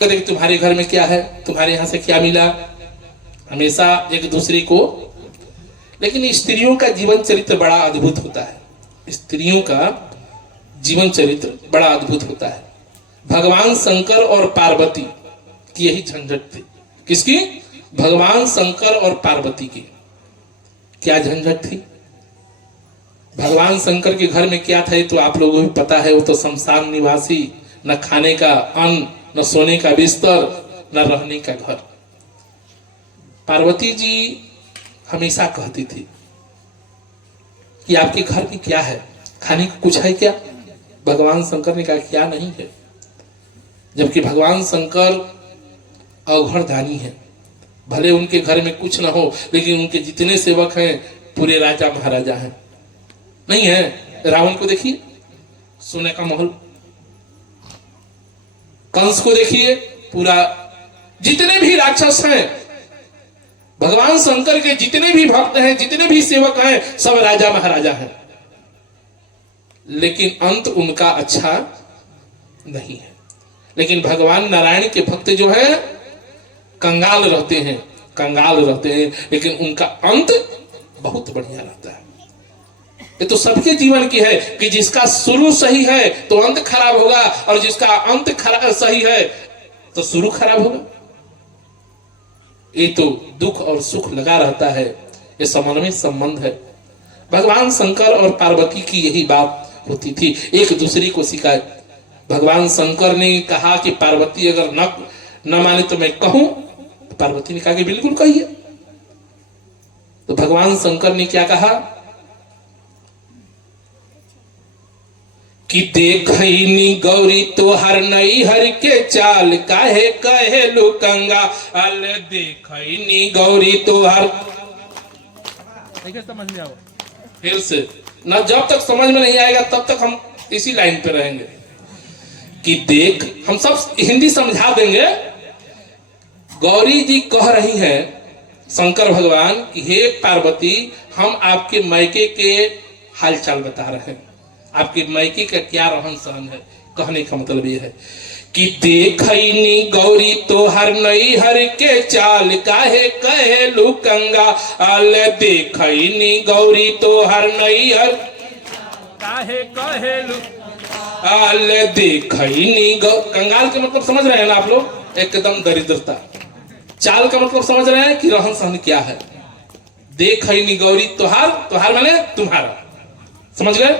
कहते कि तुम्हारे घर में क्या है, तुम्हारे यहाँ से क्या मिला, हमेशा एक दूसरे को। लेकिन स्त्रियों का जीवन चरित्र बड़ा अद्भुत होता है। स्त्रियों का जीवन चरित्र बड़ा अद्भुत होता है। भगवान शंकर और पार्वती की यही झंझट थी। किसकी? भगवान शंकर और पार्वती की। क्या झंझट थी? भगवान शंकर के घर में क्या था ये तो आप लोगों को पता है। वो तो शमशान निवासी, न खाने का अन्न, न सोने का बिस्तर, न रहने का घर। पार्वती जी हमेशा कहती थी कि आपके घर में क्या है, खाने को कुछ है क्या? भगवान शंकर ने कहा क्या नहीं है। जबकि भगवान शंकर अवघड़ दानी है। भले उनके घर में कुछ ना हो, लेकिन उनके जितने सेवक हैं पूरे राजा महाराजा हैं। नहीं है? रावण को देखिए, सोने का महल। कंस को देखिए, पूरा। जितने भी राक्षस हैं, भगवान शंकर के जितने भी भक्त हैं, जितने भी सेवक हैं, सब राजा महाराजा हैं। लेकिन अंत उनका अच्छा नहीं है। लेकिन भगवान नारायण के भक्त जो है कंगाल रहते हैं, कंगाल रहते हैं, लेकिन उनका अंत बहुत बढ़िया रहता है। ये तो सबके जीवन की है कि जिसका शुरू सही है तो अंत खराब होगा, और जिसका अंत खराब सही है तो शुरू खराब होगा। ये तो दुख और सुख लगा रहता है। ये समन्वय संबंध है। भगवान शंकर और पार्वती की यही बात होती थी, एक दूसरे को शिकायत। भगवान शंकर ने कहा कि पार्वती अगर न माने तो मैं कहूं। पार्वती ने कहा कि बिल्कुल कहिए। तो भगवान शंकर ने क्या कहा कि देखनी गौरी तोहर नई हर के चाल, काहे कहे लुकंगा अल देखनी गौरी तोहर। समझ में आओ फिर से ना, जब तक समझ में नहीं आएगा तब तक हम इसी लाइन पे रहेंगे कि देख, हम सब हिंदी समझा देंगे। गौरी जी कह रही है शंकर भगवान कि हे पार्वती, हम आपके मायके के हालचाल बता रहे हैं, आपके मायके का क्या रहन सहन है। कहने का मतलब ये है कि देखनी गौरी तोहर नई हर के चाल, काहे कहे लुकंगा अल देखनी गौरी तोहर नई हर, काहे कहे अल देखनी कंगाल के मतलब समझ रहे हैं ना आप लोग? एकदम दरिद्रता। चाल का मतलब समझ रहे हैं कि रहन सहन क्या है। देखनी गौरी तोहार, तोहार माने तुम्हारा, समझ गए?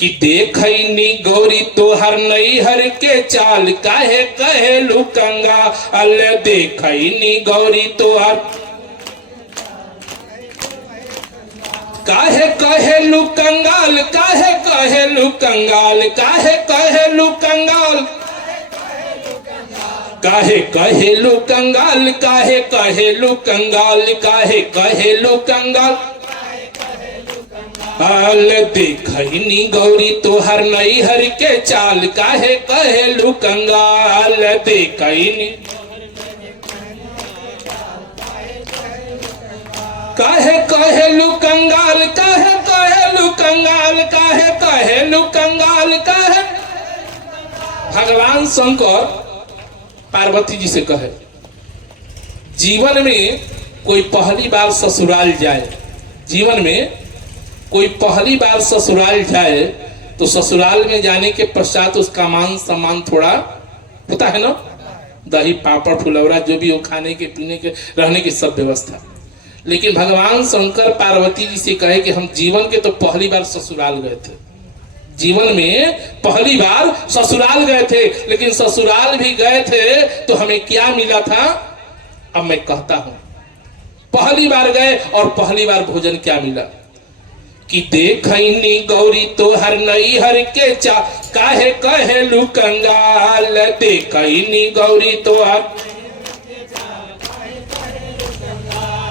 कि देखनी गौरी तोहर नई हर के चाल, काहे कहे लुकंगा अल देखनी गौरी तोहर, काहे कहे लुकंगाल, काहे कहे लुकंगाल, काहे कहे लुकंगाल, काहे कहे लुकंगाल, काहे कहे लुकंगाल, काहे कहे लुकंगाल अल देखनी गौरी तोहर नई हर के चाल, काहे कहे लुकंगाल देखनी, काहे कहे लुकंगाल, काहे कहे लुकंगाल, काहे कहे लुकंगाल, काहे। भगवान शंकर पार्वती जी से कहे, जीवन में कोई पहली बार ससुराल जाए, जीवन में कोई पहली बार ससुराल जाए तो ससुराल में जाने के पश्चात उसका मान सम्मान थोड़ा होता है ना, दही पापड़ फुलौरा जो भी हो, खाने के पीने के रहने की सब व्यवस्था। लेकिन भगवान शंकर पार्वती जी से कहे कि हम जीवन के तो पहली बार ससुराल गए थे, जीवन में पहली बार ससुराल गए थे, लेकिन ससुराल भी गए थे तो हमें क्या मिला था? अब मैं कहता हूं, पहली बार गए और पहली बार भोजन क्या मिला कि देखनी गौरी तोहर नई हर के चा, काहे कहे लुकंगाल देखनी गौरी तोहर,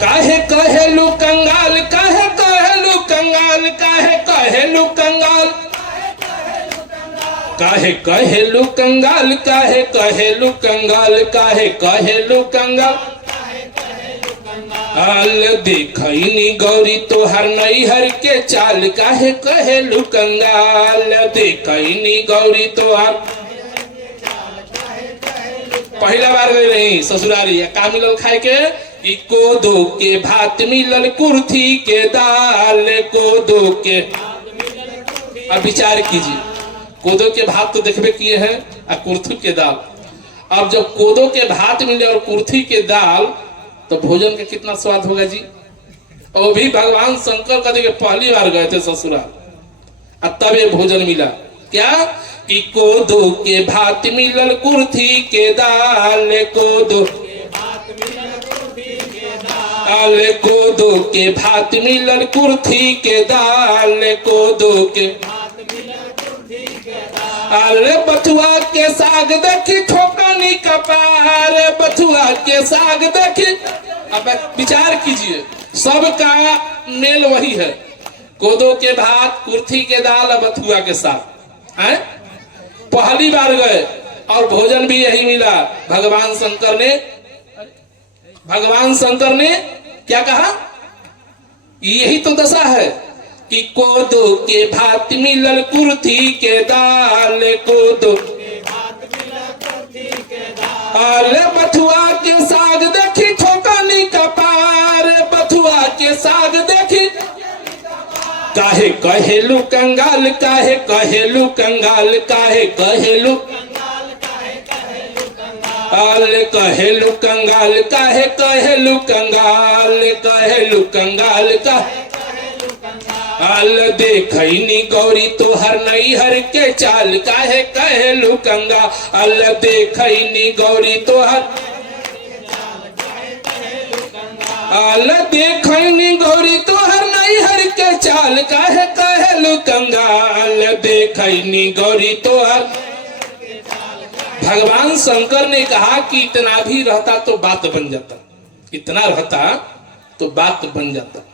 काहे कहे लुकंगाल, काहे कहे लुकंगाल, काहे कहे लुकंगाल, काहे कहे लुकंगाल, काहे कहे लुकंगाल, काहे कहे लुकंगाल अल देखनी गौरी तोहर नई हर के चाल, काहे कहे लुकंगाल देखनी गौरी तोहर, पहला बार गए रही ससुरारी, का मिलल खाए के कि कोदो के भात मिलल कुर्थी के दाल, कोदो के। अब विचार कीजिए, कोदो के भात तो देखबे किए हैं और कुर्थी के दाल। अब जब कोदो के भात मिले और कुर्थी के दाल तो भोजन का कितना स्वाद होगा जी। और भी भगवान शंकर का देखिए पहली बार गए थे ससुराल और तब ये भोजन मिला। क्या कि कोदो के भात मिलल कुर्थी के दाल, कोदो कोदो के भात मिलल कुर्थी के दाल, कोदो के अरे बथुआ के साग देखी ठोकनी कपार, बथुआ के साग देखी। अब विचार कीजिए, सबका मेल वही है, कोदो के भात, कुर्थी के दाल, बथुआ के साग है। पहली बार गए और भोजन भी यही मिला। भगवान शंकर ने क्या कहा, यही तो दशा है कि कोदो के भात मिलल कुर्थी के दाल, कोदो अरे बथुआ के साग देखी ठोकनी कपार, बथुआ के साग देखी। काहे कहेलू कंगाल, काहे कहेलू कंगाल, काहे कहेलू अरे कहेलू कंगाल, काहे कहेलू कंगाल, कहेलू कंगाल का अल देखनी गौरी तोहर नैहर के चाल, काहे कहेलू कंगाल, अल देखनी गौरी तोहर अल देखनी गौरी तोहर नैहर के चाल, काहे कहेलू कंगाल, देखनी गौरी तोहर। भगवान शंकर ने कहा कि इतना भी रहता तो बात बन जाता, इतना रहता तो बात बन जाता।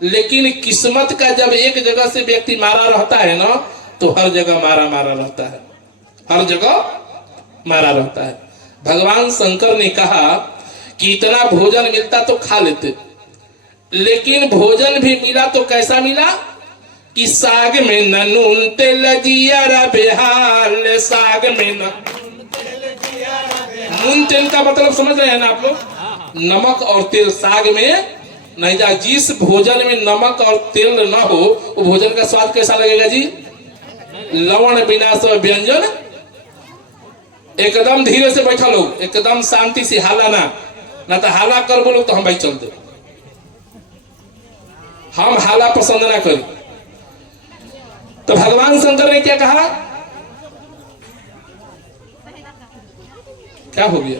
लेकिन किस्मत का जब एक जगह से व्यक्ति मारा रहता है ना, तो हर जगह मारा मारा रहता है, हर जगह मारा रहता है। भगवान शंकर ने कहा कि इतना भोजन मिलता तो खा लेते, लेकिन भोजन भी मिला तो कैसा मिला कि साग में न नून तेल जिया बेहाल, साग में न नून तेल का मतलब समझ रहे हैं ना आप लोग, नमक और तेल साग में नहीं जा। जिस भोजन में नमक और तेल न हो वो भोजन का स्वाद कैसा लगेगा जी। लवण बिना सब व्यंजन। एकदम धीरे से बैठा लोग, एकदम शांति से, हाला ना तो हाला कर बोलो तो हम भाई चल दे, हम हाला पसंद ना करें। तो भगवान शंकर ने क्या कहा, क्या हो गया,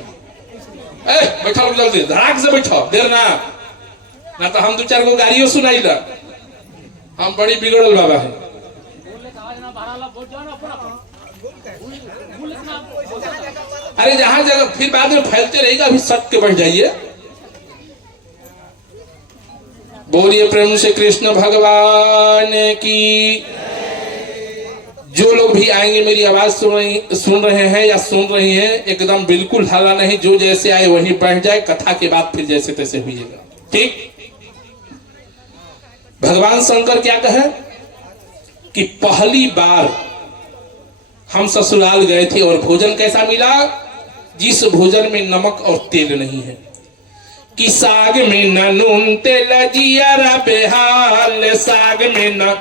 बैठा लोग जल्दी, धड़ाक से बैठो, देर ना तो हम दो चार को गाड़ियों सुनाई ला, हम बड़ी बिगड़ल बाबा है। अरे जहां जगह फिर बाद में फैलते रहेगा, अभी सट के बैठ जाइए। बोलिए प्रेम से कृष्ण भगवान की। जो लोग भी आएंगे मेरी आवाज सुन रहे हैं या सुन रही हैं, एकदम बिल्कुल हल्ला नहीं, जो जैसे आए वहीं बैठ जाए, कथा के बाद फिर जैसे तैसे हुईएगा, ठीक। भगवान शंकर क्या कहे कि पहली बार हम ससुराल गए थे और भोजन कैसा मिला, जिस भोजन में नमक और तेल नहीं है। कि साग में न नून तेल जिया बेहाल, साग में न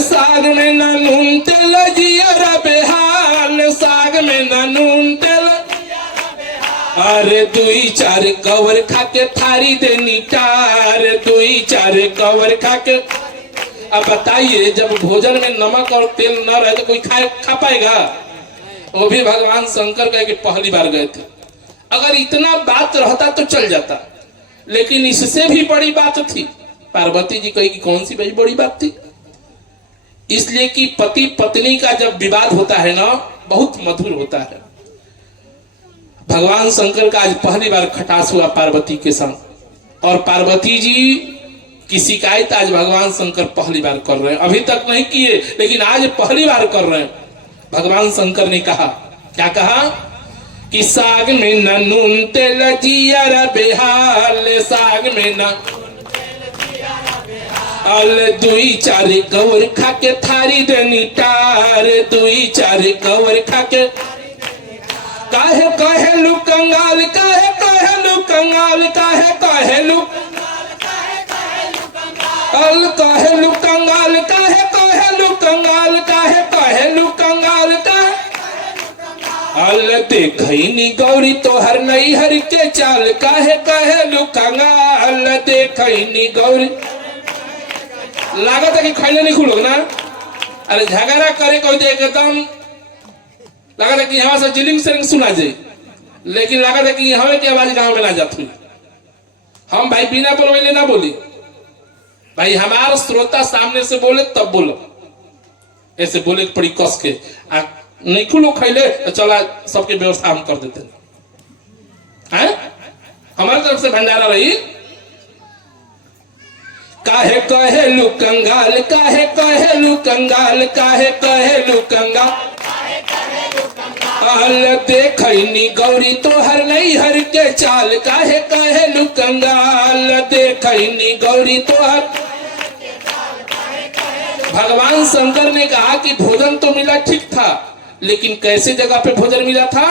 साग में न नून तेल जिया बेहाल, साग में न नून तेल। अरे दुई चार कवर खाके थारी देनी टार, दुई चार कवर खाके। अब बताइए, जब भोजन में नमक और तेल न रहे तो कोई खा पाएगा। वो भी भगवान शंकर कहे कि पहली बार गए थे, अगर इतना बात रहता तो चल जाता, लेकिन इससे भी बड़ी बात थी। पार्वती जी कही कि कौन सी भाई बड़ी बात थी, इसलिए कि पति पत्नी का जब विवाद होता है ना, बहुत मधुर होता है। भगवान शंकर का आज पहली बार खटास हुआ पार्वती के साथ, और पार्वती जी की शिकायत आज भगवान शंकर पहली बार कर रहे हैं। अभी तक नहीं किए, लेकिन आज पहली बार कर रहे हैं। भगवान शंकर ने कहा, क्या कहा कि साग में न नून तेल जिया बेहाल, साग में न अल दुई चार कवर खाके थारी देनी टार, दुई चार कवर खाके। काहे कहेलू कंगाल, काहे कहेलू कंगाल, काहे कहेलू अल कहेलू कंगाल, काहे कहेलू कंगाल, काहे कहेलू कंगाल, काहे अल देखैनी गौरी तोहर नैहर के चाल, काहे कहेलू कंगाल देखैनी गौरी। लागत है कि खैले नहीं खुलो ना, अरे झगड़ा करे कोई तो एकदम लागत है कि यहाँ से जिलिंग से सुना जाए, लेकिन लागत है कि हमें की आवाज गांव में ना जाती। हम भाई बिना बोले ना बोली भाई, हमारे श्रोता सामने से बोले तब बोलो, ऐसे बोले पड़ी कस के नहीं खुलो खैले तो चला सबके व्यवस्था हम कर देते हैं। हमारे तरफ से भंडारा रही। काहे कहेलू कंगाल, काहे कहेलू कंगाल, काहे कहेलू कंगाल अल देखैनी गौरी तोहर नैहर के चाल, काहे कहेलू कंगाल देखैनी गौरी तोहर। भगवान शंकर ने कहा कि भोजन तो मिला ठीक था, लेकिन कैसे जगह पे भोजन मिला था?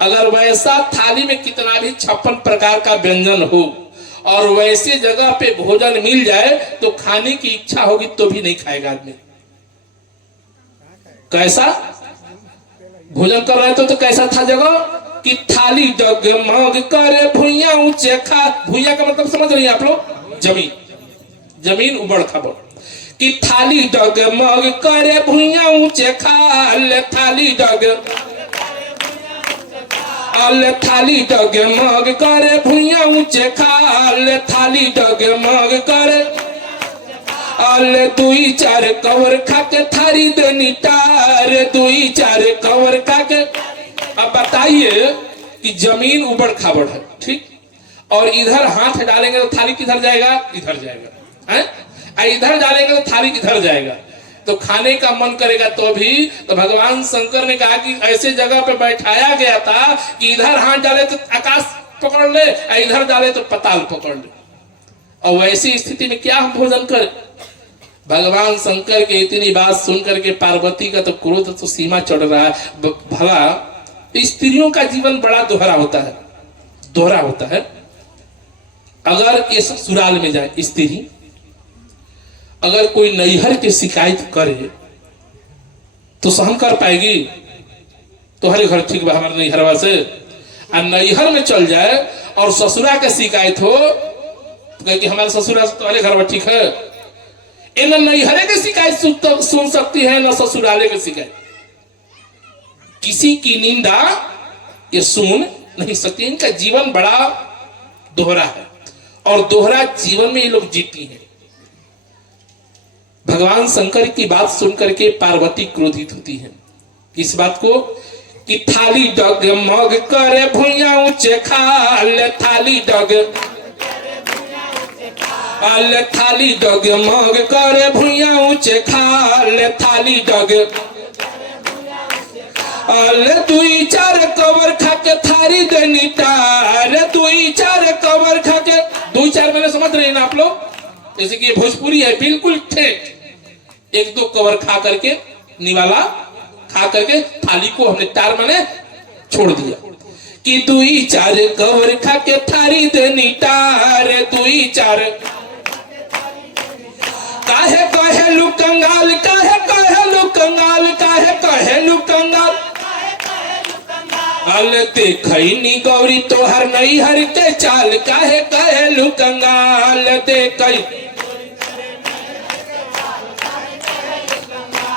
अगर वैसा थाली में कितना भी 56 प्रकार का व्यंजन हो और वैसे जगह पे भोजन मिल जाए तो खाने की इच्छा होगी तो भी नहीं खाएगा आदमी। कैसा भोजन कर रहे थे तो कैसा था जगह कि थाली जगमग करे भुइया ऊंचे खा। भुइया का मतलब समझ रही हैं आप लोग? जमीन, जमीन उबड़ खाबड़ कि थाली डगमग करे भुइया ऊंचे खाल, थाली डग अल थाली डगमग करे भुइया ऊंचे खाल, थाली डगमग करे अल दुई चार कवर खाके थारी देनी टार, दुई चार कवर खाके। अब बताइए कि जमीन उबड़ खाबड़ है, ठीक, और इधर हाथ डालेंगे तो थाली किधर जाएगा? इधर जाएगा है? इधर डालेंगे तो थाली किधर जाएगा? तो खाने का मन करेगा तो भी। तो भगवान शंकर ने कहा कि ऐसे जगह पे बैठाया गया था कि इधर हाथ डाले तो आकाश पकड़ ले, इधर डाले तो पताल पकड़ ले। और वैसी स्थिति में क्या हम भोजन करें? भगवान शंकर के इतनी बात सुनकर के पार्वती का तो क्रोध तो सीमा चढ़ रहा है। भला स्त्रियों का जीवन बड़ा दोहरा होता है, दोहरा होता है। अगर ये ससुराल में जाए स्त्री, अगर कोई नैहर की शिकायत करे तो सहन कर पाएगी? तो हर घर ठीक बा हमारे नैहरवा से, और नैहर में चल जाए और ससुरा की शिकायत हो तो कहे कि हमारे ससुरा से तुम्हारे घर में ठीक है। ये न नैहरे की शिकायत सुन सकती है न ससुराले की शिकायत। किसी की निंदा ये सुन नहीं सकती। इनका जीवन बड़ा दोहरा है और दोहरा जीवन में ये लोग जीती हैं। भगवान शंकर की बात सुनकर के पार्वती क्रोधित होती है। इस बात को कि थाली डगमग करे भुइया ऊंचे खाल, थाली डग अल थाली डगमग करे भुइया ऊंचे खाल, थाली डग अल दुई चार कवर खाके थारी देनी टार, दुई चार कवर खाके। दुई चार मैंने समझ रहे हैं ना आप लोग? जैसे कि भोजपुरी है बिल्कुल ठेठ। एक दो कवर खा करके, निवाला खा करके थाली को हमने टार मैंने छोड़ दिया कि दुई चार कवर खा के थारी देनी टार, दुई चार। काहे कहेलू कंगाल, काहे कहेलू कंगाल, काहे कहेलू कंगाल अल देखैनी गौरी तोहर नैहर के चाल, काहे कहेलू कंगाल देखै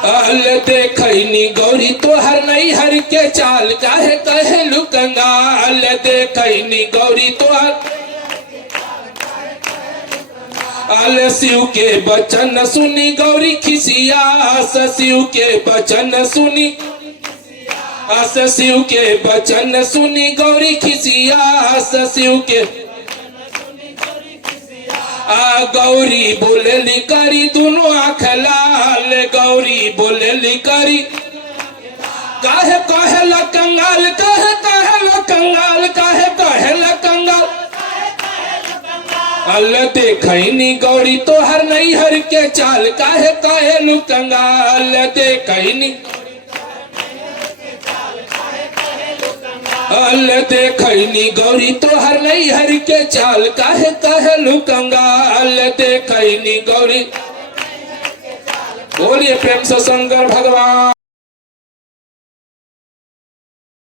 अल देखैनी गौरी तोहर नैहर के चाल, काहे कहेलू कंगाल देखैनी गौरी तोहर। अल शिव के बचन सुनी गौरी खिसियास, शिव के बचन सुनी आस, शिव के बचन सुनी गौरी खिसियास, शिव के गौरी बोले करी दोनों आँख लाल, गौरी बोले करी काहे कहेला कंगाल, काहे कहेला कंगाल, काहे कहेला कंगाल अल देखैनी गौरी तोहर नैहर के चाल, काहे कहेलू कंगाल देखैनी अल देखनी गौरी तो हर नहीं हर के चाल काहे कहलू कंगाल देखनी गौरी। बोलिए प्रेम से शंकर भगवान।